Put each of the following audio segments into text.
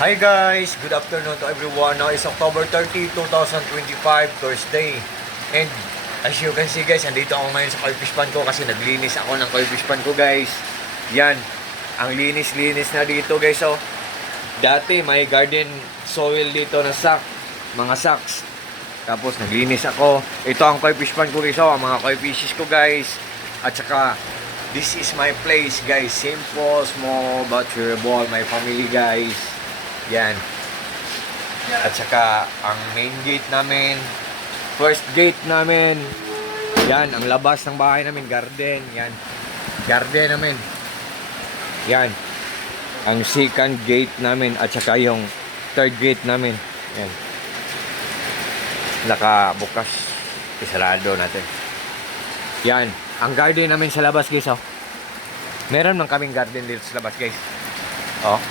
Hi guys! Good afternoon to everyone. Now is October 30, 2025, Thursday. And as you can see guys, andito ako ngayon sa koi fish pond ko kasi naglinis ako ng koi fish pond ko guys. Yan. Ang linis-linis na dito guys oh. Dati may garden soil dito na sack. Mga sacks. Tapos naglinis ako. Ito ang koi fish pond ko guys oh. Ang mga koi fishes ko guys. At saka this is my place guys. Simple, small, but shareable. My family guys. Yan. At saka, ang main gate namin, first gate namin, yan, ang labas ng bahay namin, garden, yan. Garden namin. Yan. Ang second gate namin, at saka yung third gate namin. Yan. Nakabukas. Isarado natin. Yan. Ang garden namin sa labas, guys, oh. Meron man kaming garden dito sa labas, guys. Oh.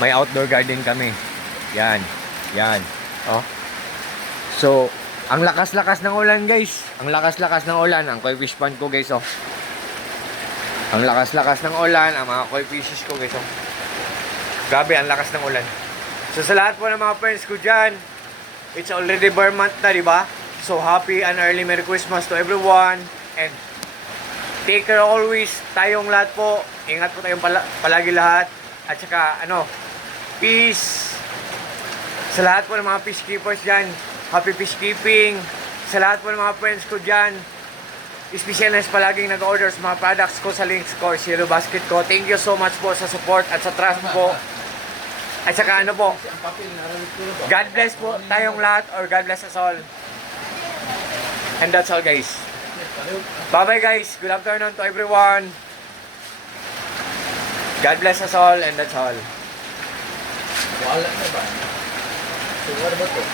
May outdoor garden kami. Yan. Yan. Oh. So, ang lakas-lakas ng ulan, guys. Ang lakas-lakas ng ulan. Ang koi fish pond ko, guys, oh. Ang lakas-lakas ng ulan. Ang mga koi fishes ko, guys, oh. Grabe, ang lakas ng ulan. So, sa lahat po ng mga friends ko dyan, it's already bare month na, di ba? So, happy and early Merry Christmas to everyone. And, take care always. Tayong lahat po. Ingat po tayong palagi lahat. At saka, peace. Sa lahat po ng mga peacekeepers dyan, happy peacekeeping. Sa lahat po ng mga friends ko dyan, special na palaging nag-order sa mga products ko sa links ko, Zero Basket ko. Thank you so much po sa support at sa trust po. At saka po, God bless po tayong lahat, or God bless us all. And that's all guys. Bye bye guys. Good afternoon to everyone. God bless us all, and that's all. Wala na ba? So, what about it?